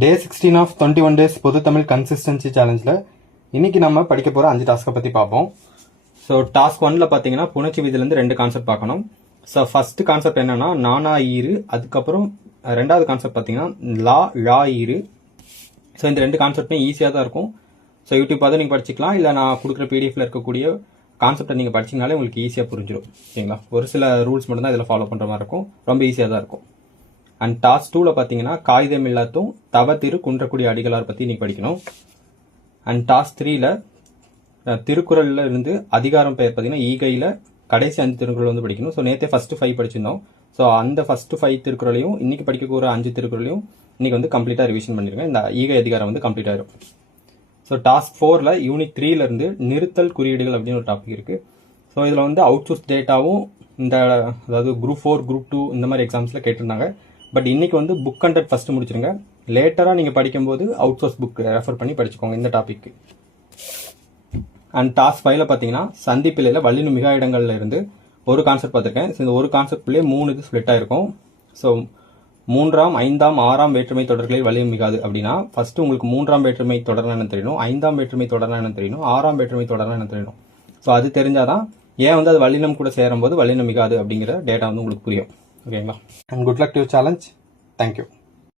Day 16 of 21 days பொது Tamil consistency சேலஞ்சில் இன்னைக்கு நம்ம படிக்க போகிற 5 டாஸ்க்கை பற்றி பார்ப்போம். ஸோ டாஸ்க் 1ல் பார்த்தீங்கன்னா புணர்ச்சி விதியிலேருந்து 2 கான்செப்ட் பார்க்கணும். ஸோ ஃபர்ஸ்ட் கான்செப்ட் என்னன்னா நானா ஈரு, அதுக்கப்புறம் ரெண்டாவது கான்செப்ட் பார்த்தீங்கன்னா லா ஈரு. ஸோ இந்த 2 கான்செப்ட்மே ஈஸியாக தான் இருக்கும். ஸோ யூடியூப் பார்த்து நீங்கள் படிச்சிக்கலாம், இல்லை நான் கொடுக்குற பிடிஎஃப்ல இருக்கக்கூடிய கான்செப்டை நீங்கள் படிச்சிங்கனாலே உங்களுக்கு ஈஸியாக புரிஞ்சிடும். ஓகேங்களா? ஒரு சில ரூல்ஸ் மட்டும் தான் இதில் ஃபாலோ பண்ணுற மாதிரி இருக்கும், ரொம்ப ஈஸியாக தான் இருக்கும். அண்ட் டாஸ்க் 2ல் பார்த்தீங்கன்னா காகிதம் இல்லாத்தும் தவ திரு குன்றக்குடி அடிகளார் பற்றி நீங்கள் படிக்கணும். அண்ட் டாஸ்க் 3ல் திருக்குறளில் இருந்து அதிகாரம் பெயர் பார்த்தீங்கன்னா ஈகையில் கடைசி 5 திருக்குறள் வந்து படிக்கணும். ஸோ நேற்றே ஃபர்ஸ்ட் 5 படிச்சிருந்தோம். ஸோ அந்த ஃபர்ஸ்ட் 5 திருக்குறளையும் இன்னைக்கு படிக்க போகிற 5 திருக்குறளையும் இன்னைக்கு வந்து கம்ப்ளீட்டாக ரிவிஷன் பண்ணிருங்க. இந்த ஈகை அதிகாரம் வந்து கம்ப்ளீட் ஆயிடும். ஸோ டாஸ்க் 4ல் யூனிட் 3ல இருந்து நிறுத்தல் குறியீடுகள் அப்படின்னு ஒரு டாபிக் இருக்கு. ஸோ இதில் வந்து அவுட் சோர்ஸ் டேட்டாவும் இந்த அதாவது குரூப் 4 குரூப் 2 இந்த மாதிரி எக்ஸாம்ஸில் கேட்டிருந்தாங்க. பட் இன்னைக்கு வந்து புக் கண்டென்ட் ஃபர்ஸ்ட் முடிச்சிருங்க. லேட்டராக நீங்கள் படிக்கும்போது அவுட் சோர்ஸ் புக் ரெஃபர் பண்ணி படிச்சுக்கோங்க இந்த டாபிக். அண்ட் டாஸ்க் 5ல பார்த்தீங்கன்னா சந்திப்பிலையில் வல்லினம் மிகா இடங்கள்ல இருந்து ஒரு கான்செப்ட் பார்த்துருக்கேன். ஸோ இந்த ஒரு கான்செப்ட்லேயே 3 இது ஸ்ப்ளிட் ஆயிருக்கும். ஸோ 3ஆம் 5ஆம் 6ஆம் வேற்றுமை தொடர்களில் வல்லினம் மிகாது அப்படின்னா ஃபர்ஸ்ட் உங்களுக்கு 3ஆம் வேற்றுமை தொடர்னா என்ன தெரியணும், 5ஆம் வேற்றுமை தொடர்னா என்ன தெரியணும், 6ஆம் வேற்றுமை தொடர்னா என்ன தெரியணும். ஸோ அது தெரிஞ்சாதான் ஏன் வந்து அது வல்லினம் கூட சேரும்போது வல்லினம் மிகாது அப்படிங்கிற டேட்டா வந்து உங்களுக்கு புரியும். ஓகேங்களா? And good luck to challenge. Thank you.